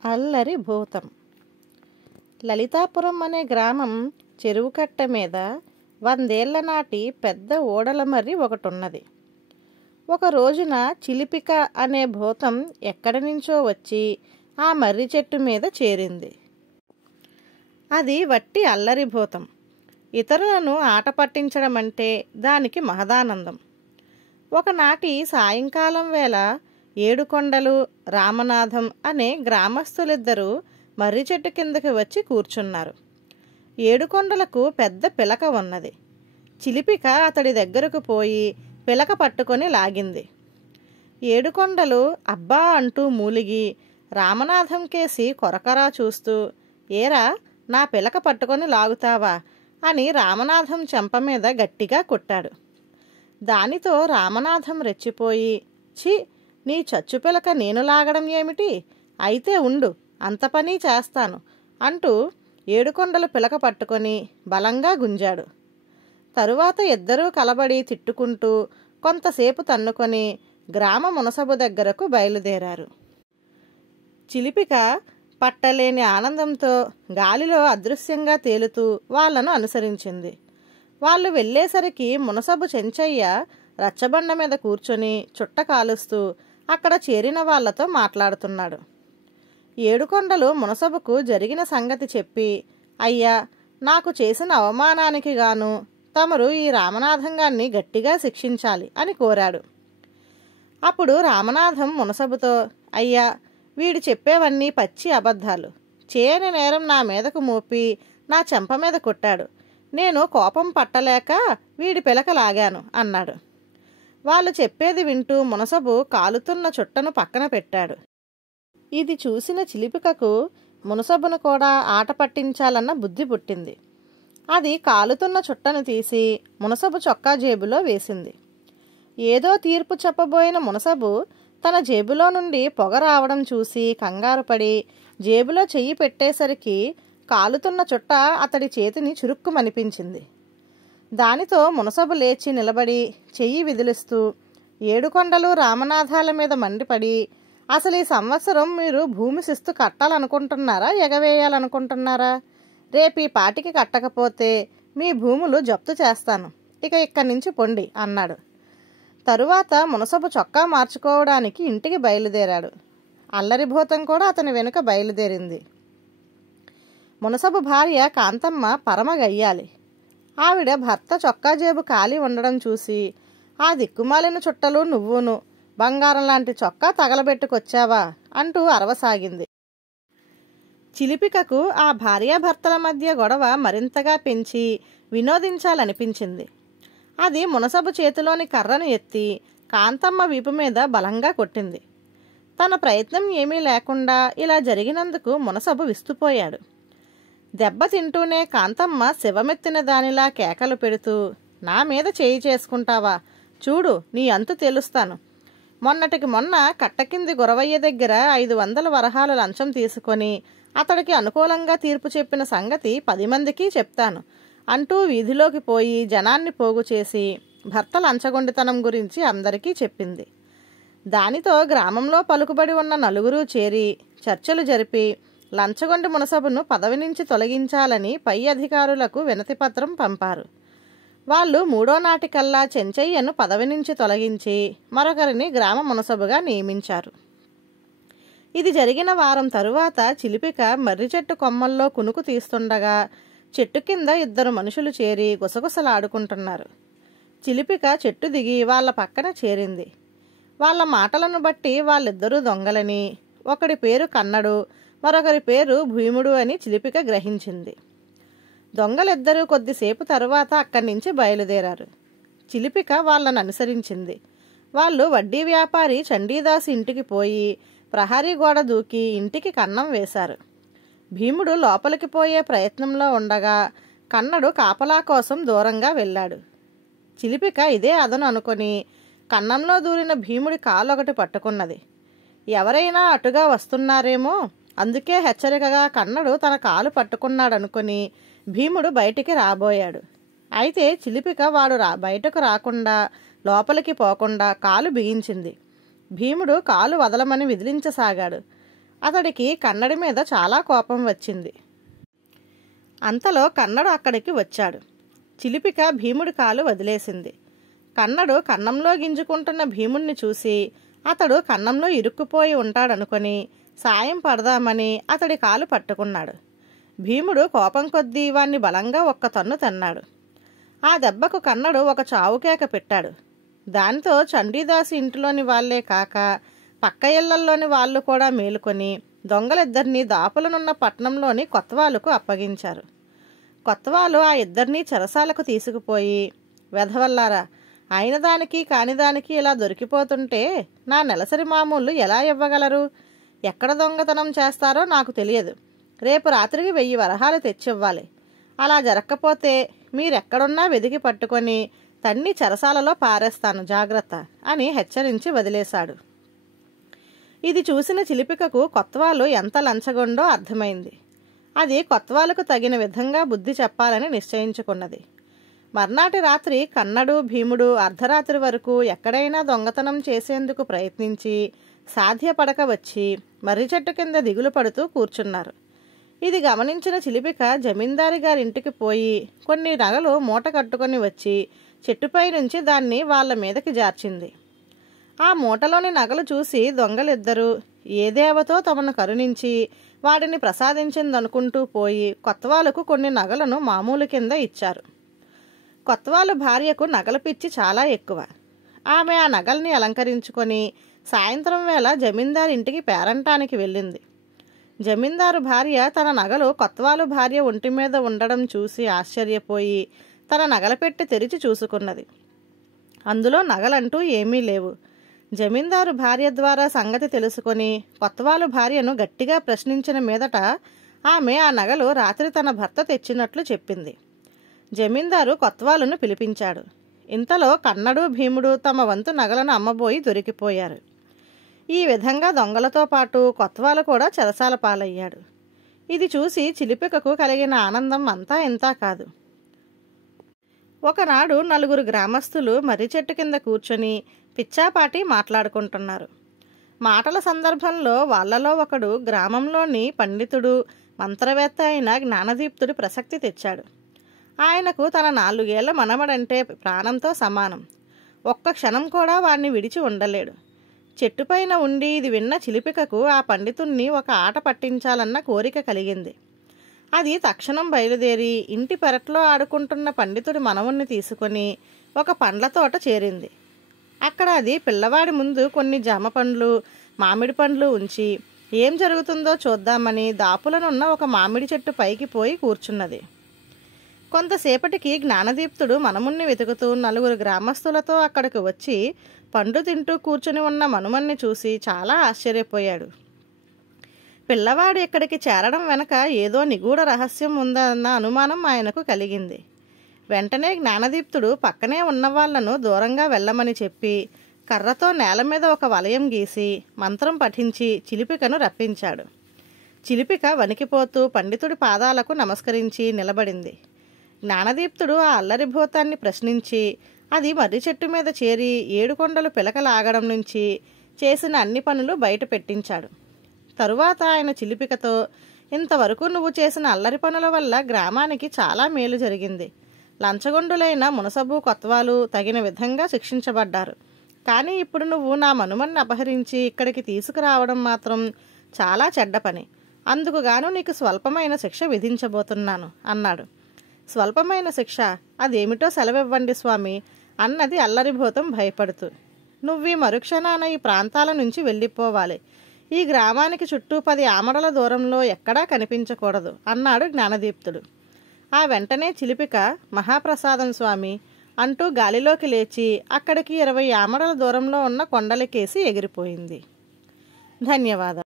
అల్లరి భూతం. లలితాపురం అనే గ్రామం చెరువు కట్ట మీద 100 ఏళ్ల నాటి పెద్ద ఓడల మర్రి ఒకటున్నది. ఒక రోజున చిలిపిక అనే భూతం ఎక్కడి నుంచో వచ్చి ఆ మర్రి చెట్టు మీద చేరింది. అది వట్టి అల్లరి భూతం. ఇతరులను ఆట పట్టించడం అంటే దానికి మహదానందం. ఒకనాటి సాయంకాలం వేళ ఏడుకొండలు, రామనాథం అనే గ్రామస్తులిద్దరూ మర్రి చెట్టు కిందకి వచ్చి కూర్చున్నారు. ఏడుకొండలకు పెద్ద పిలక ఉన్నది. చిలిపిక అతడి దగ్గరకు పోయి పిలక పట్టుకొని లాగింది. ఏడుకొండలు అబ్బా అంటూ మూలిగి రామనాథం కేసి కొరకరా చూస్తూ, ఏరా నా పిలక పట్టుకొని లాగుతావా అని రామనాథం చెంప మీద గట్టిగా కొట్టాడు. దానితో రామనాథం రెచ్చిపోయి, ఛీ, నీ చచ్చు పిలక నేను లాగడం ఏమిటి? అయితే ఉండు, అంత పని చేస్తాను అంటూ ఏడుకొండలు పిలక పట్టుకొని బలంగా గుంజాడు. తరువాత ఇద్దరూ కలబడి తిట్టుకుంటూ కొంతసేపు తన్నుకొని గ్రామ మునసబు దగ్గరకు బయలుదేరారు. చిలిపిక పట్టలేని ఆనందంతో గాలిలో అదృశ్యంగా తేలుతూ వాళ్లను అనుసరించింది. వాళ్ళు వెళ్ళేసరికి మునసబు చెంచయ్య రచ్చబండ మీద కూర్చొని చుట్ట కాలుస్తూ అక్కడ చేరిన వాళ్లతో మాట్లాడుతున్నాడు. ఏడుకొండలు మునసబుకు జరిగిన సంగతి చెప్పి, అయ్యా, నాకు చేసిన అవమానానికి గాను తమరు ఈ రామనాథంగాన్ని గట్టిగా శిక్షించాలి అని కోరాడు. అప్పుడు రామనాథం మునసబుతో, అయ్యా, వీడు చెప్పేవన్నీ పచ్చి అబద్ధాలు. చేయని నేరం నా మీదకు మోపి నా చెంప మీద కొట్టాడు. నేను కోపం పట్టలేక వీడి పిలక లాగాను అన్నాడు. వాళ్ళు చెప్పేది వింటూ మునసబు కాలుతున్న చుట్టను పక్కన పెట్టాడు. ఇది చూసిన చిలిపికకు మునసబును కూడా ఆట పట్టించాలన్న బుద్ధి పుట్టింది. అది కాలుతున్న చుట్టను తీసి మునసబు చొక్కా జేబులో వేసింది. ఏదో తీర్పు చెప్పబోయిన మునసబు తన జేబులో నుండి పొగ రావడం చూసి కంగారుపడి జేబులో చెయ్యి పెట్టేసరికి కాలుతున్న చుట్ట అతడి చేతిని చురుక్కుమనిపించింది. దానితో మునసబు లేచి నిలబడి చెయ్యి విదిలిస్తూ ఏడుకొండలు రామనాథాల మీద మండిపడి, అసలు ఈ సంవత్సరం మీరు భూమి శిస్తు కట్టాలనుకుంటున్నారా, ఎగవేయాలనుకుంటున్నారా? రేపు ఈ పాటికి కట్టకపోతే మీ భూములు జప్తు చేస్తాను, ఇక ఇక్కడి నుంచి పొండి అన్నాడు. తరువాత మునసబు చొక్కా మార్చుకోవడానికి ఇంటికి బయలుదేరాడు. అల్లరిభూతం కూడా అతని వెనుక బయలుదేరింది. మునసబు భార్య కాంతమ్మ పరమ గయ్యాలి. ఆవిడ భర్త చొక్కా జేబు ఖాళీ ఉండడం చూసి, ఆ దిక్కుమాలిన చుట్టలు నువ్వును బంగారం లాంటి చొక్కా తగలబెట్టుకొచ్చావా అంటూ అరవసాగింది. చిలిపికకు ఆ భార్యాభర్తల మధ్య గొడవ మరింతగా పెంచి వినోదించాలనిపించింది. అది మునసబు చేతిలోని కర్రను ఎత్తి కాంతమ్మ వీపు మీద బలంగా కొట్టింది. తన ప్రయత్నం ఏమీ లేకుండా ఇలా జరిగినందుకు మునసబు విస్తుపోయాడు. దెబ్బ తింటూనే కాంతమ్మ శివమెత్తిన దానిలా కేకలు పెడుతూ, నా మీద చేయి చేసుకుంటావా? చూడు, నీ అంతు తెలుస్తాను. మొన్నటికి మొన్న కట్టకింది గురవయ్య దగ్గర 500 వరహాలు లంచం తీసుకొని అతడికి అనుకూలంగా తీర్పు చెప్పిన సంగతి 10 మందికి చెప్తాను అంటూ వీధిలోకి పోయి జనాన్ని పోగు చేసి భర్త లంచగొండితనం గురించి అందరికీ చెప్పింది. దానితో గ్రామంలో పలుకుబడి ఉన్న నలుగురు చేరి చర్చలు జరిపి లంచగొండి మునసబును పదవి నుంచి తొలగించాలని పై అధికారులకు వినతిపత్రం పంపారు. వాళ్ళు 3వ నాటికల్లా చెంచయ్యను పదవి నుంచి తొలగించి మరొకరిని గ్రామ మునసబుగా నియమించారు. ఇది జరిగిన వారం తరువాత చిలిపిక మర్రి చెట్టు కొమ్మల్లో కునుకు తీస్తుండగా చెట్టు కింద 2 మనుషులు చేరి గుసగుసలాడుకుంటున్నారు. చిలిపిక చెట్టు దిగి వాళ్ళ పక్కన చేరింది. వాళ్ళ మాటలను బట్టి వాళ్ళిద్దరూ దొంగలని, ఒకడి పేరు కన్నడు, మరొకరి పేరు భీముడు అని చిలిపిక గ్రహించింది. దొంగలిద్దరూ కొద్దిసేపు తరువాత అక్కడి నుంచి బయలుదేరారు. చిలిపిక వాళ్ళను అనుసరించింది. వాళ్ళు వడ్డీ వ్యాపారి చండీదాసు ఇంటికి పోయి ప్రహరీ గోడ దూకి ఇంటికి కన్నం వేశారు. భీముడు లోపలికి పోయే ప్రయత్నంలో ఉండగా కన్నడు కాపలా కోసం దూరంగా వెళ్ళాడు. చిలిపిక ఇదే అదను అనుకొని కన్నంలో దూరిన భీముడి కాలొకటి పట్టుకున్నది. ఎవరైనా అటుగా వస్తున్నారేమో, అందుకే హెచ్చరికగా కన్నడు తన కాలు పట్టుకున్నాడనుకుని భీముడు బయటికి రాబోయాడు. అయితే చిలిపిక వాడు బయటకు రాకుండా లోపలికి పోకుండా కాలు బిగించింది. భీముడు కాలు వదలమని విదిలించసాగాడు. అతడికి కన్నడి మీద చాలా కోపం వచ్చింది. అంతలో కన్నడు అక్కడికి వచ్చాడు. చిలిపిక భీముడి కాలు వదిలేసింది. కన్నడు కన్నంలో గింజుకుంటున్న భీముణ్ణి చూసి అతడు కన్నంలో ఇరుక్కుపోయి ఉంటాడనుకొని సాయం పడదామని అతడి కాలు పట్టుకున్నాడు. భీముడు కోపం కొద్దీ వాణ్ణి బలంగా ఒక్క తన్ను తన్నాడు. ఆ దెబ్బకు కన్నడు ఒక చావుకేక పెట్టాడు. దానితో చండీదాసి ఇంటిలోని వాళ్లే కాక పక్క ఇళ్లల్లోని వాళ్ళు కూడా మేలుకొని దొంగలిద్దరినీ దాపులనున్న పట్నంలోని కొత్తవాళ్ళకు అప్పగించారు. కొత్తవాళ్ళు ఆ ఇద్దరినీ చెరసాలకు తీసుకుపోయి, వెధవల్లారా, అయిన దానికి కానిదానికి ఇలా దొరికిపోతుంటే నా నెలసరి మామూళ్ళు ఎలా ఇవ్వగలరు? ఎక్కడ దొంగతనం చేస్తారో నాకు తెలియదు. రేపు రాత్రికి 1000 వరహాలు తెచ్చివ్వాలి. అలా జరగకపోతే మీరెక్కడున్నా వెదికి పట్టుకొని తన్ని చెరసాలలో పారేస్తాను, జాగ్రత్త అని హెచ్చరించి వదిలేశాడు. ఇది చూసిన చిలిపికకు కొత్తవాళ్ళు ఎంత లంచగొండో అర్థమైంది. అది కొత్తవాళ్ళకు తగిన విధంగా బుద్ధి చెప్పాలని నిశ్చయించుకున్నది. మర్నాటి రాత్రి కన్నడు, భీముడు అర్ధరాత్రి వరకు ఎక్కడైనా దొంగతనం చేసేందుకు ప్రయత్నించి సాధ్యపడక వచ్చి మర్రి చెట్టు కింద దిగులు పడుతూ కూర్చున్నారు. ఇది గమనించిన చిలిపిక జమీందారి గారింటికి పోయి కొన్ని నగలు మూట కట్టుకొని వచ్చి చెట్టుపై నుంచి దాన్ని వాళ్ళ మీదకి జార్చింది. ఆ మూటలోని నగలు చూసి దొంగలిద్దరూ ఏ దేవతో తమను కరుణించి వాటిని ప్రసాదించిందనుకుంటూ పోయి కొత్తవాళ్ళకు కొన్ని నగలను మామూలు కింద ఇచ్చారు. కొత్తవాళ్ళ భార్యకు నగల పిచ్చి చాలా ఎక్కువ. ఆమె ఆ నగల్ని అలంకరించుకొని సాయంత్రం వేళ జమీందారు ఇంటికి పేరంటానికి వెళ్ళింది. జమీందారు భార్య తన నగలు కొత్తవాళ్ళు భార్య ఒంటి మీద ఉండడం చూసి ఆశ్చర్యపోయి తన నగల పెట్టి తెరిచి చూసుకున్నది. అందులో నగలంటూ ఏమీ లేవు. జమీందారు భార్య ద్వారా సంగతి తెలుసుకొని కొత్తవాళ్ళు భార్యను గట్టిగా ప్రశ్నించిన మీదట ఆమె ఆ నగలు రాత్రి తన భర్త తెచ్చినట్లు చెప్పింది. జమీందారు కొత్తవాళ్ళను పిలిపించాడు. ఇంతలో కన్నడు, భీముడు తమ వంతు నగలను అమ్మబోయి దొరికిపోయారు. ఈ విధంగా దొంగలతో పాటు కొత్తవాళ్ళు కూడా చెరసాల పాలయ్యాడు. ఇది చూసి చిలిపికకు కలిగిన ఆనందం అంతా ఇంతా కాదు. ఒకనాడు 4 గ్రామస్తులు మర్రి చెట్టు కింద కూర్చొని పిచ్చాపాటి మాట్లాడుకుంటున్నారు. మాటల సందర్భంలో వాళ్లలో ఒకడు గ్రామంలోని పండితుడు, మంత్రవేత్త అయిన జ్ఞానదీప్తుడి ప్రసక్తి తెచ్చాడు. ఆయనకు తన 4 ఏళ్ల మనమడంటే ప్రాణంతో సమానం. ఒక్క క్షణం కూడా వాణ్ణి విడిచి ఉండలేడు. చెట్టుపైన ఉండి ఇది విన్న చిలిపికకు ఆ పండితుణ్ణి ఒక ఆట పట్టించాలన్న కోరిక కలిగింది. అది తక్షణం బయలుదేరి ఇంటి పెరట్లో ఆడుకుంటున్న పండితుడి మనవుణ్ణి తీసుకొని ఒక పండ్ల తోట చేరింది. అక్కడ అది పిల్లవాడి ముందు కొన్ని జామ పండ్లు, మామిడి పండ్లు ఉంచి ఏం జరుగుతుందో చూద్దామని దాపులనున్న ఒక మామిడి చెట్టు పైకి పోయి కూర్చున్నది. కొంతసేపటికి జ్ఞానదీప్తుడు మనముణ్ణి వెతుకుతూ 4 గ్రామస్తులతో అక్కడికి వచ్చి పండు తింటూ కూర్చుని ఉన్న మనుమన్ని చూసి చాలా ఆశ్చర్యపోయాడు. పిల్లవాడు ఇక్కడికి చేరడం వెనక ఏదో నిగూఢ రహస్యం ఉందన్న అనుమానం ఆయనకు కలిగింది. వెంటనే జ్ఞానదీప్తుడు పక్కనే ఉన్న వాళ్లను దూరంగా వెళ్ళమని చెప్పి కర్రతో నేల మీద ఒక వలయం గీసి మంత్రం పఠించి చిలిపికను రప్పించాడు. చిలిపిక వణికిపోతూ పండితుడి పాదాలకు నమస్కరించి నిలబడింది. జ్ఞానదీప్తుడు ఆ అల్లరిభూతాన్ని ప్రశ్నించి అది మర్రి చెట్టు మీద చేరి 7 కొండలు పిలకలాగడం నుంచి చేసిన అన్ని పనులు బయట పెట్టించాడు. తరువాత ఆయన చిలిపికతో, ఇంతవరకు నువ్వు చేసిన అల్లరి పనుల వల్ల గ్రామానికి చాలా మేలు జరిగింది. లంచగొండులైన మునసబు, కొత్తవాళ్ళు తగిన విధంగా శిక్షించబడ్డారు. కానీ ఇప్పుడు నువ్వు నా మనుమన్ని అపహరించి ఇక్కడికి తీసుకురావడం మాత్రం చాలా చెడ్డ పని. అందుకు గాను నీకు స్వల్పమైన శిక్ష విధించబోతున్నాను అన్నాడు. స్వల్పమైన శిక్ష? అదేమిటో సెలవివ్వండి స్వామి అన్నది అల్లరిభూతం భయపడుతూ. నువ్వీ మరుక్షణాన ఈ ప్రాంతాల నుంచి వెళ్ళిపోవాలి. ఈ గ్రామానికి చుట్టూ 10 ఆమడల దూరంలో ఎక్కడా కనిపించకూడదు అన్నాడు జ్ఞానదీప్తుడు. ఆ వెంటనే చిలిపిక మహాప్రసాదం స్వామి అంటూ గాలిలోకి లేచి అక్కడికి 20 ఆమడల దూరంలో ఉన్న కొండలకేసి ఎగిరిపోయింది. ధన్యవాదాలు.